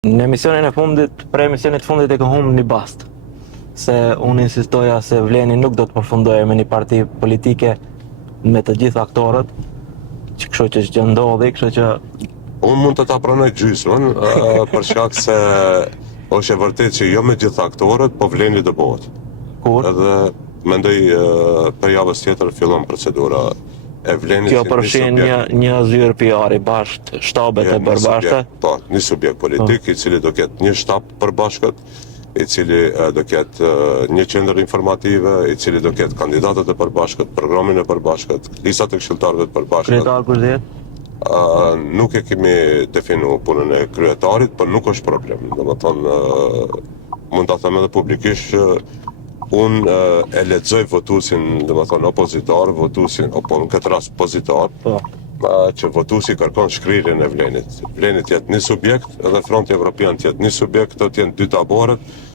Në emisionin e fundit, pre emisionit fundit e ka humbur një bast. Se unë insistoja se Vleni nuk do të përfundoje me një parti politike me të gjithë aktorët, që kështu që që ndodhi, kështu që... Unë mund të ta pranoj gjysmën, për shkak se është e vërtet që jo me gjithë aktorët, po Vleni dëbohet. Kur? Edhe mendoj për javës tjetër fillon procedura e Vlenit. Kjo përfshin një zyrë PR-i bashkët, shtabet e përbashkëta? Po, një subjekt politik, i cili do ketë një shtab përbashkët, i cili do ketë një qendër informative, i cili do ketë kandidatët e përbashkët, programin e përbashkët, listat e këshilltarëve të përbashkët. Kryetar kur zgjedh? Nuk e kemi definu punën e kryetarit, por nuk është problem. Domethënë, mund ta them edhe publikisht, unë e lexoj votuesin, domethënë opozitar, votuesin, apo në këtë rast pozitar, që votuesi kërkon shkrirjen e Vlenit. Vlenit jetë një subjekt, edhe Fronti Evropian jetë një subjekt, këto jenë dy taborët.